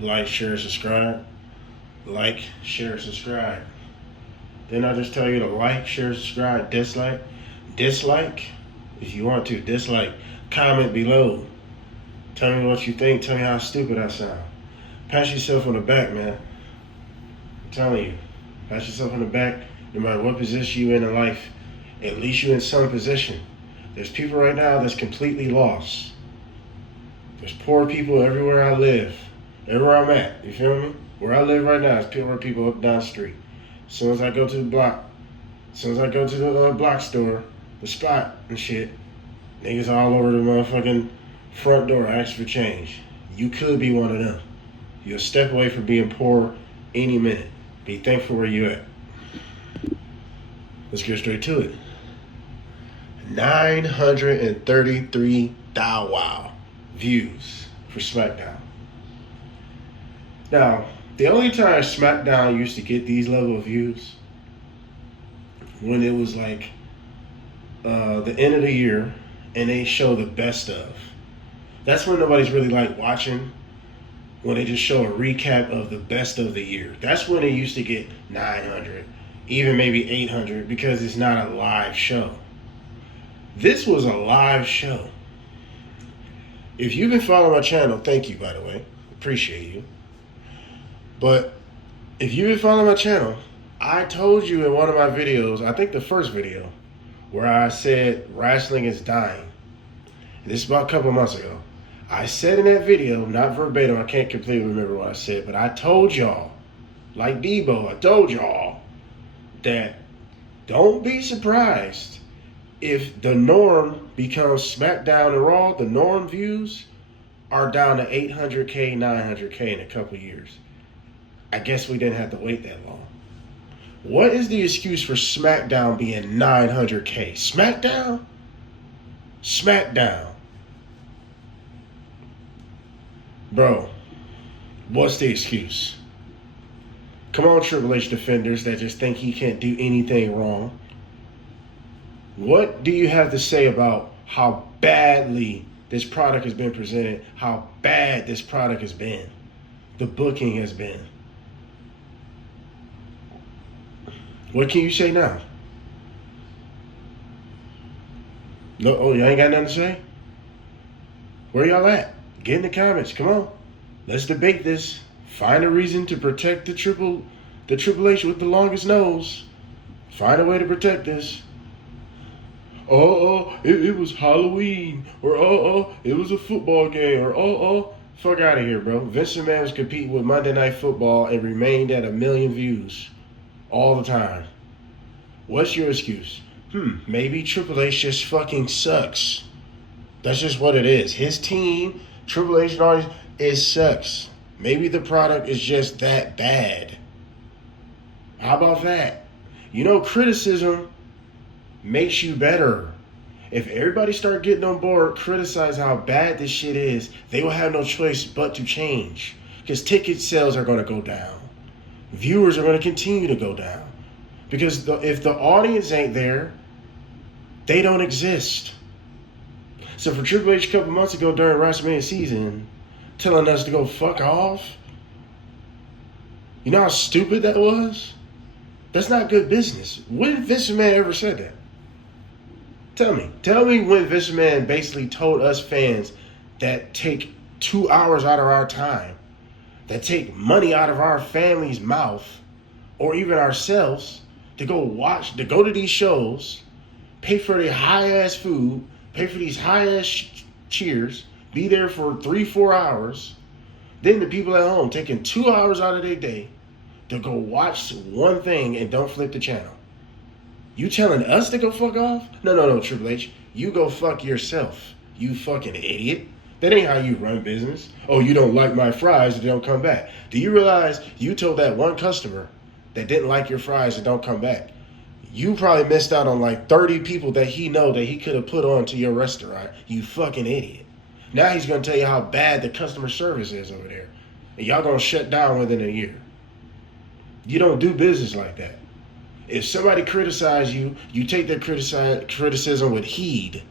Like, share, subscribe. Like, share, subscribe. Then I just tell you to like, share, subscribe, dislike. Dislike, if you want to. Dislike. Comment below. Tell me what you think. Tell me how stupid I sound. Pat yourself on the back, man. I'm telling you. Pat yourself on the back. No matter what position you're in life, at least you're in some position. There's people right now that's completely lost. There's poor people everywhere I live. Everywhere I'm at. You feel me? Where I live right now is poor people up down the street. As soon as I go to the block, as soon as I go to the block store, the spot and shit, niggas all over the motherfucking front door asking for change. You could be one of them. You're a step away from being poor any minute. Be thankful where you at. Let's get straight to it. 933,000 views for Smackdown. Now, the only time Smackdown used to get these level of views when it was like the end of the year and they show the best of. That's when nobody's really like watching, when they just show a recap of the best of the year. That's when they used to get 900, even maybe 800, because it's not a live show. This was a live show. If you've been following my channel, thank you, by the way. Appreciate you. But if you've been following my channel, I told you in one of my videos, I think the first video, where I said wrestling is dying. And this is about a couple months ago. I said in that video, not verbatim, I can't completely remember what I said, but I told y'all, like Debo, I told y'all that don't be surprised if the norm becomes SmackDown and Raw. The norm views are down to 800K, 900K in a couple years. I guess we didn't have to wait that long. What is the excuse for SmackDown being 900K? SmackDown? SmackDown. Bro, what's the excuse? Come on, Triple H defenders that just think he can't do anything wrong. What do you have to say about how badly this product has been presented, how bad this product has been, the booking has been? What can you say now? No, oh, you ain't got nothing to say? Where y'all at? Get in the comments. Come on. Let's debate this. Find a reason to protect the Triple H with the longest nose. Find a way to protect this. It was Halloween. Or it was a football game. Or fuck out of here, bro. Vince McMahon was competing with Monday Night Football and remained at 1 million views all the time. What's your excuse? Maybe Triple H just fucking sucks. That's just what it is. His team, Triple H and all this, it sucks. Maybe the product is just that bad. How about that? You know, criticism makes you better. If everybody start getting on board, criticize how bad this shit is, they will have no choice but to change. Because ticket sales are going to go down. Viewers are going to continue to go down. Because if the audience ain't there, they don't exist. So for Triple H a couple months ago during WrestleMania season, telling us to go fuck off, you know how stupid that was? That's not good business. When Vince McMahon ever said that? Tell me when Vince McMahon basically told us fans that take 2 hours out of our time, that take money out of our family's mouth, or even ourselves, to go to these shows, pay for their high-ass food, pay for these high-ass cheers, be there for 3-4 hours, then the people at home taking 2 hours out of their day to go watch one thing and don't flip the channel. You telling us to go fuck off? No, Triple H. You go fuck yourself, you fucking idiot. That ain't how you run business. Oh, you don't like my fries, they don't come back. Do you realize you told that one customer that didn't like your fries and don't come back? You probably missed out on like 30 people that he know that he could have put on to your restaurant. You fucking idiot. Now he's going to tell you how bad the customer service is over there. And y'all going to shut down within a year. You don't do business like that. If somebody criticizes you, you take their criticism with heed.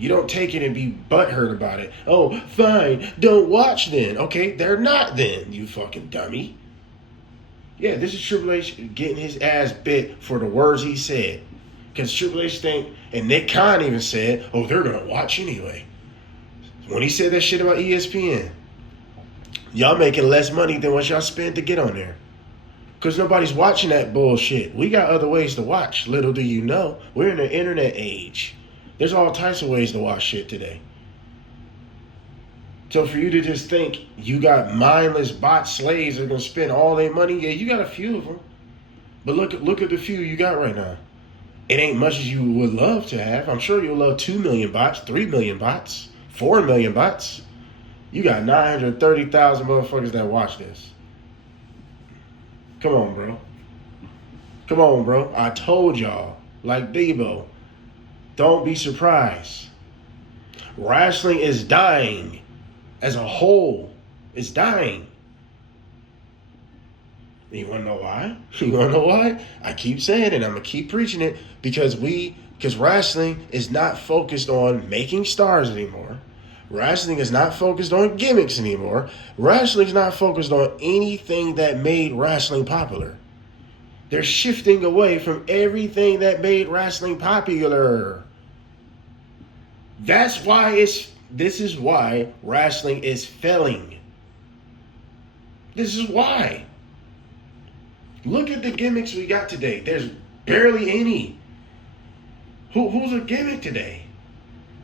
You don't take it and be butthurt about it. Oh, fine, don't watch then. Okay, they're not then, you fucking dummy. Yeah, this is Triple H getting his ass bit for the words he said. Because Triple H think, and Nick Khan even said, oh, they're going to watch anyway. When he said that shit about ESPN, y'all making less money than what y'all spend to get on there. Because nobody's watching that bullshit. We got other ways to watch. Little do you know, we're in the internet age. There's all types of ways to watch shit today. So for you to just think you got mindless bot slaves that are going to spend all their money, yeah, you got a few of them. But look at the few you got right now. It ain't much as you would love to have. I'm sure you'll love 2 million bots, 3 million bots, 4 million bots. You got 930,000 motherfuckers that watch this. Come on, bro. Come on, bro. I told y'all, like Debo, don't be surprised. Wrestling is dying as a whole. It's dying. You want to know why? You want to know why? I keep saying it. I'm going to keep preaching it because wrestling is not focused on making stars anymore. Wrestling is not focused on gimmicks anymore. Wrestling is not focused on anything that made wrestling popular. They're shifting away from everything that made wrestling popular. This is why wrestling is failing. This is why. Look at the gimmicks we got today. There's barely any. Who's a gimmick today?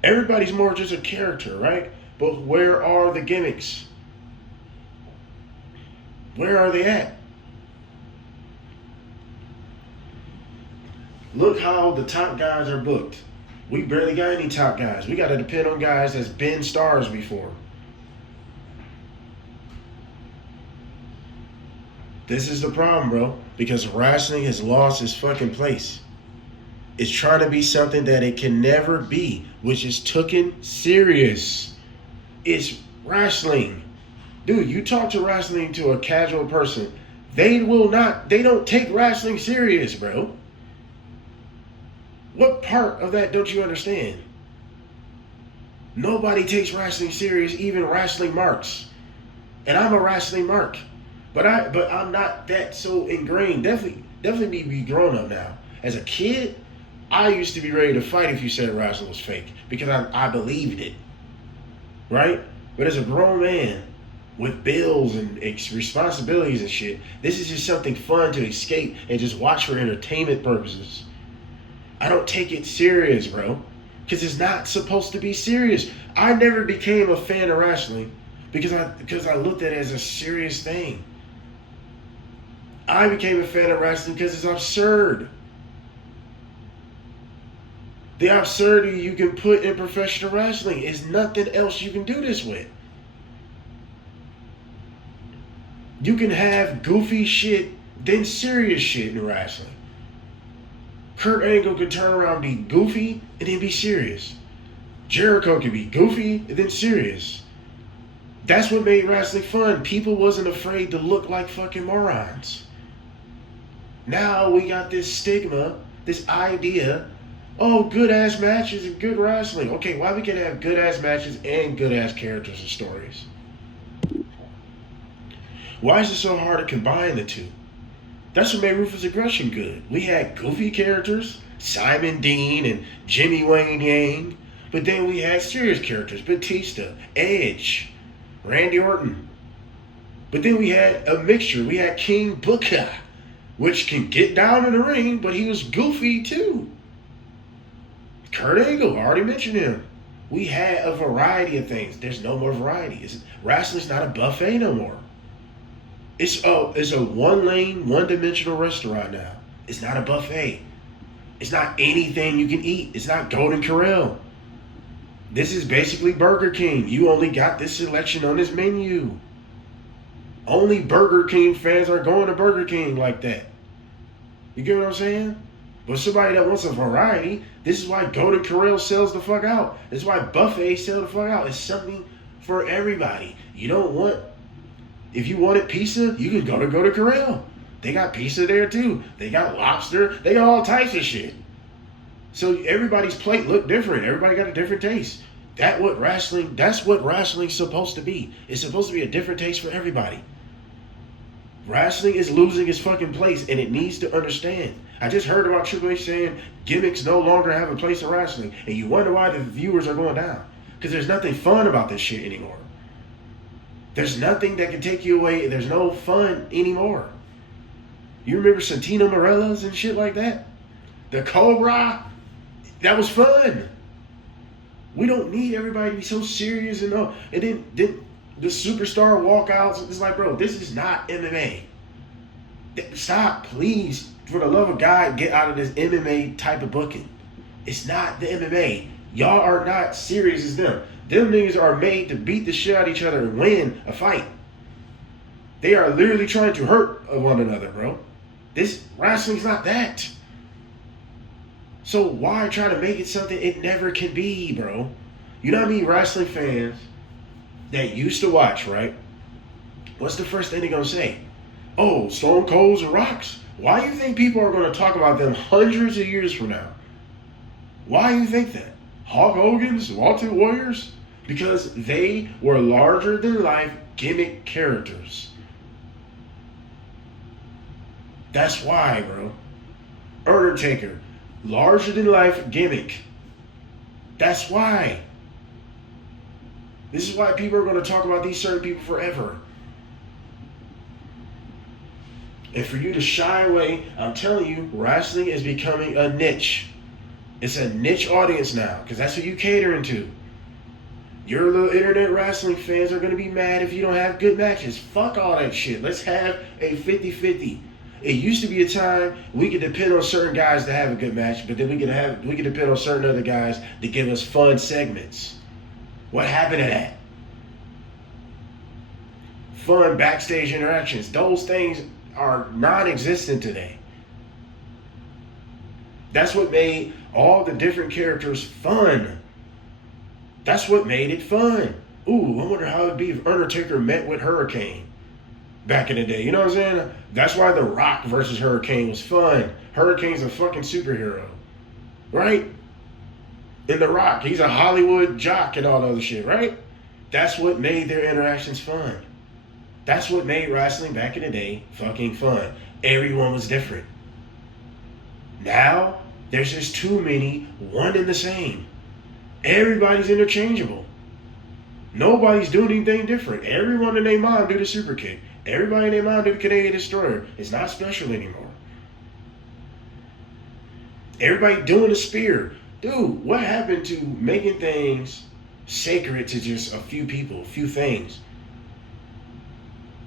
Everybody's more just a character, right? But where are the gimmicks? Where are they at? Look how the top guys are booked. We barely got any top guys. We got to depend on guys that's been stars before. This is the problem, bro. Because wrestling has lost its fucking place. It's trying to be something that it can never be, which is taken serious. It's wrestling. Dude, you talk to wrestling to a casual person, they don't take wrestling serious, bro. What part of that don't you understand? Nobody takes wrestling serious, even wrestling marks. And I'm a wrestling mark. But I'm not that so ingrained. Definitely be grown up now. As a kid, I used to be ready to fight if you said wrestling was fake because I believed it, right? But as a grown man with bills and responsibilities and shit, this is just something fun to escape and just watch for entertainment purposes. I don't take it serious, bro, because it's not supposed to be serious. I never became a fan of wrestling because I looked at it as a serious thing. I became a fan of wrestling because it's absurd. The absurdity you can put in professional wrestling is nothing else you can do this with. You can have goofy shit, then serious shit in wrestling. Kurt Angle could turn around and be goofy and then be serious. Jericho could be goofy and then serious. That's what made wrestling fun. People wasn't afraid to look like fucking morons. Now we got this stigma, this idea, oh, good-ass matches and good wrestling. Okay, why we can have good-ass matches and good-ass characters and stories? Why is it so hard to combine the two? That's what made Ruthless Aggression good. We had goofy characters, Simon Dean and Jimmy Wayne Yang, but then we had serious characters, Batista, Edge, Randy Orton. But then we had a mixture. We had King Booker, which can get down in the ring, but he was goofy too. Kurt Angle, I already mentioned him. We had a variety of things. There's no more variety. Wrestling's not a buffet no more. It's a one-lane, one-dimensional restaurant now. It's not a buffet. It's not anything you can eat. It's not Golden Corral. This is basically Burger King. You only got this selection on this menu. Only Burger King fans are going to Burger King like that. You get what I'm saying? But somebody that wants a variety, this is why Golden Corral sells the fuck out. This is why buffets sell the fuck out. It's something for everybody. If you wanted pizza, you can go to Golden Corral. They got pizza there too. They got lobster. They got all types of shit. So everybody's plate look different. Everybody got a different taste. That's what wrestling's supposed to be. It's supposed to be a different taste for everybody. Wrestling is losing its fucking place, and it needs to understand. I just heard about Triple H saying gimmicks no longer have a place in wrestling, and you wonder why the viewers are going down. Because there's nothing fun about this shit anymore. There's nothing that can take you away. There's no fun anymore. You remember Santino Morella's and shit like that? The Cobra? That was fun. We don't need everybody to be so serious and all. And then the superstar walkouts. It's like, bro, this is not MMA. Stop, please. For the love of God, get out of this MMA type of booking. It's not the MMA. Y'all are not serious as them. Them niggas are made to beat the shit out of each other and win a fight. They are literally trying to hurt one another, bro. This wrestling's not that. So why try to make it something it never can be, bro? You know how many wrestling fans that used to watch, right? What's the first thing they're going to say? Oh, Stone Cold's and Rocks. Why do you think people are going to talk about them hundreds of years from now? Why do you think that? Hulk Hogan's, Ultimate Warriors? Because they were larger than life gimmick characters. That's why, bro. Undertaker, larger than life gimmick. That's why. This is why people are going to talk about these certain people forever. And for you to shy away, I'm telling you, wrestling is becoming a niche. It's a niche audience now, because that's what you catering to. Your little internet wrestling fans are going to be mad if you don't have good matches. Fuck all that shit. Let's have a 50-50. It used to be a time we could depend on certain guys to have a good match, but then we could depend on certain other guys to give us fun segments. What happened to that? Fun backstage interactions. Those things are non-existent today. That's what made all the different characters fun. That's what made it fun. Ooh, I wonder how it'd be if Undertaker met with Hurricane back in the day. You know what I'm saying? That's why The Rock versus Hurricane was fun. Hurricane's a fucking superhero. Right? And The Rock, he's a Hollywood jock and all the other shit, right? That's what made their interactions fun. That's what made wrestling back in the day fucking fun. Everyone was different. Now, there's just too many one and the same. Everybody's interchangeable. Nobody's doing anything different. Everyone and their mom do the super kick. Everybody and their mom do the Canadian Destroyer. It's not special anymore. Everybody doing the spear. Dude, what happened to making things sacred to just a few people, a few things?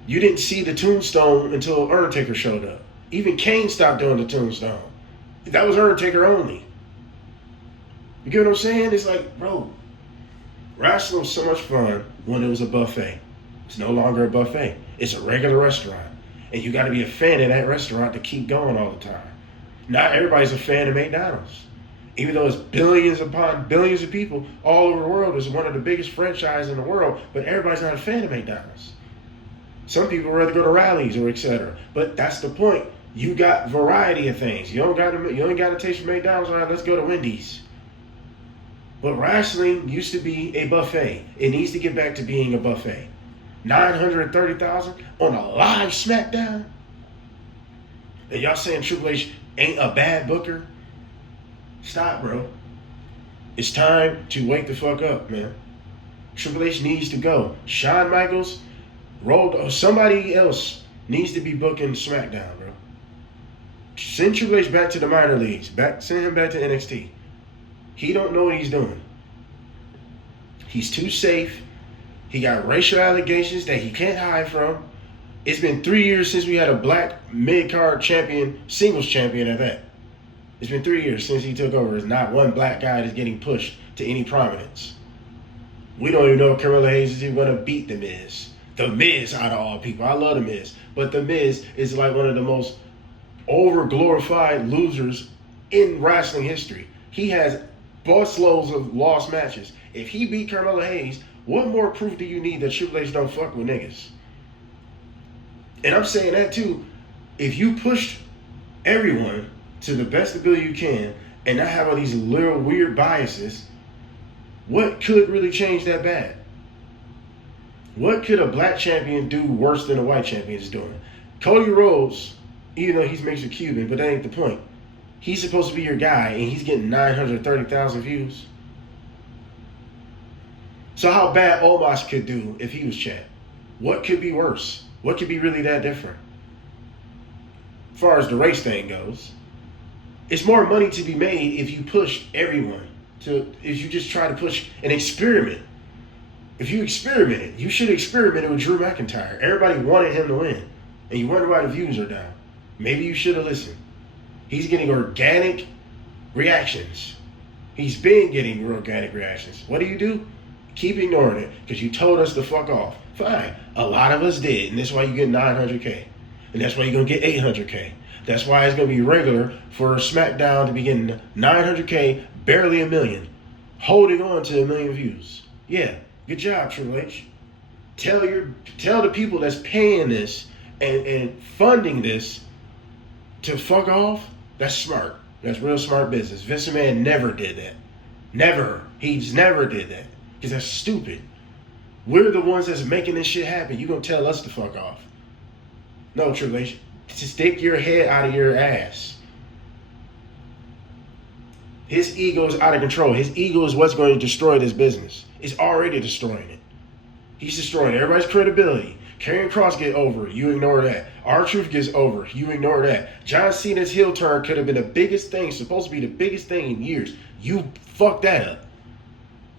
You didn't see the tombstone until Undertaker showed up. Even Kane stopped doing the tombstone. That was Undertaker only. You get what I'm saying? It's like, bro, wrestling was so much fun when it was a buffet. It's no longer a buffet. It's a regular restaurant. And you got to be a fan of that restaurant to keep going all the time. Not everybody's a fan of McDonald's. Even though it's billions upon billions of people all over the world, it's one of the biggest franchises in the world, but everybody's not a fan of McDonald's. Some people rather go to rallies or etc. But that's the point. You got variety of things. You ain't got to taste from McDonald's. All right, let's go to Wendy's. But wrestling used to be a buffet. It needs to get back to being a buffet. 930,000 on a live Smackdown? And y'all saying Triple H ain't a bad booker? Stop, bro. It's time to wake the fuck up, man. Triple H needs to go. Shawn Michaels, somebody else needs to be booking SmackDown, bro. Send Triple H back to the minor leagues. Send him back to NXT. He don't know what he's doing. He's too safe. He got racial allegations that he can't hide from. It's been 3 years since we had a black mid-card champion, singles champion at that. It's been 3 years since he took over. There's not one black guy that's getting pushed to any prominence. We don't even know if Carmelo Hayes is even going to beat The Miz. The Miz out of all people. I love The Miz. But The Miz is like one of the most over-glorified losers in wrestling history. He has busloads of lost matches. If he beat Carmelo Hayes, what more proof do you need that Triple H don't fuck with niggas? And I'm saying that too. If you pushed everyone to the best ability you can, and not have all these little weird biases, what could really change that bad? What could a black champion do worse than a white champion is doing? Cody Rhodes, even though he's mixed with Cuban, but that ain't the point. He's supposed to be your guy, and he's getting 930,000 views. So how bad Omos could do if he was champ? What could be worse? What could be really that different? As far as the race thing goes, it's more money to be made if you push everyone. If you just try to push an experiment. If you experimented, you should have experimented with Drew McIntyre. Everybody wanted him to win. And you wonder why the views are down. Maybe you should have listened. He's getting organic reactions. He's been getting organic reactions. What do? Keep ignoring it because you told us to fuck off. Fine. A lot of us did. And that's why you get 900K. And that's why you're going to get 800K. That's why it's going to be regular for Smackdown to be getting 900K, barely a million. Holding on to a million views. Yeah. Good job, Triple H. Tell the people that's paying this and funding this to fuck off. That's smart. That's real smart business. Vince McMahon never did that. Never. He's never did that. Because that's stupid. We're the ones that's making this shit happen. You gonna tell us to fuck off. No, Triple H. Stick your head out of your ass. His ego is out of control. His ego is what's going to destroy this business. It's already destroying it. He's destroying everybody's credibility. Karrion Kross get over. You ignore that. R-Truth gets over. You ignore that. John Cena's heel turn could have been the biggest thing, supposed to be the biggest thing in years. You fucked that up.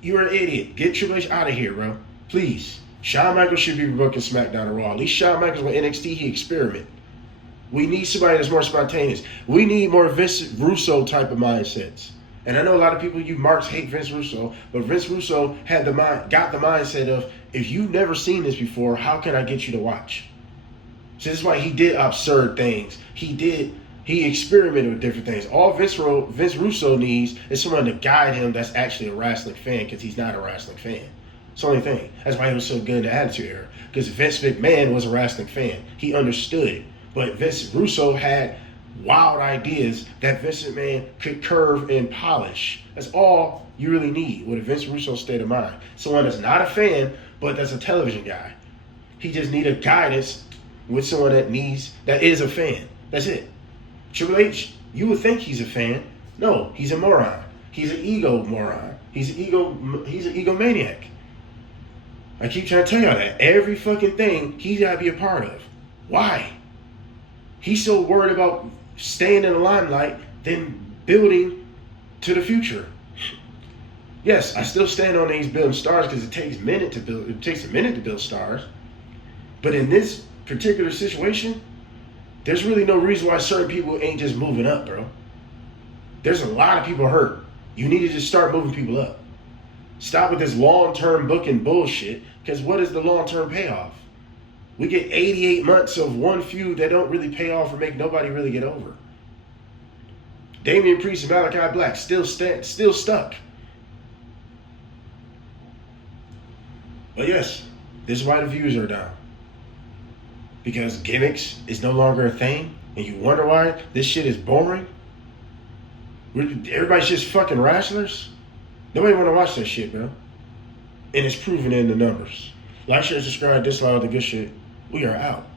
You're an idiot. Get Triple H out of here, bro. Please. Shawn Michaels should be booking SmackDown and Raw. At least Shawn Michaels with NXT, he experiment. We need somebody that's more spontaneous. We need more Vince Russo type of mindsets. And I know a lot of people, you marks, hate Vince Russo, but Vince Russo got the mindset of, if you've never seen this before, how can I get you to watch? So this is why he did absurd things. He experimented with different things. All Vince Russo needs is someone to guide him that's actually a wrestling fan, because he's not a wrestling fan. It's the only thing. That's why he was so good in the Attitude Era, because Vince McMahon was a wrestling fan. He understood it. But Vince Russo had wild ideas that Vince McMahon could curve and polish. That's all you really need with a Vince Russo state of mind. Someone that's not a fan, but that's a television guy. He just need a guidance with someone that is a fan. That's it. Triple H, you would think he's a fan. No, he's a moron. He's an ego moron. He's an egomaniac. I keep trying to tell y'all that. Every fucking thing he's got to be a part of. Why? He's so worried about staying in the limelight than building to the future. Yes, I still stand on these building stars because it takes a minute to build stars. But in this particular situation, there's really no reason why certain people ain't just moving up, bro. There's a lot of people hurt. You need to just start moving people up. Stop with this long-term booking bullshit, because what is the long-term payoff? We get 88 months of one feud that don't really pay off or make nobody really get over. Damian Priest and Malachi Black still stuck. But yes, this is why the views are down. Because gimmicks is no longer a thing, and you wonder why this shit is boring. Everybody's just fucking wrestlers. Nobody want to watch that shit, bro. And it's proven in the numbers. Like, share, subscribe, dislike, all the good shit. We are out.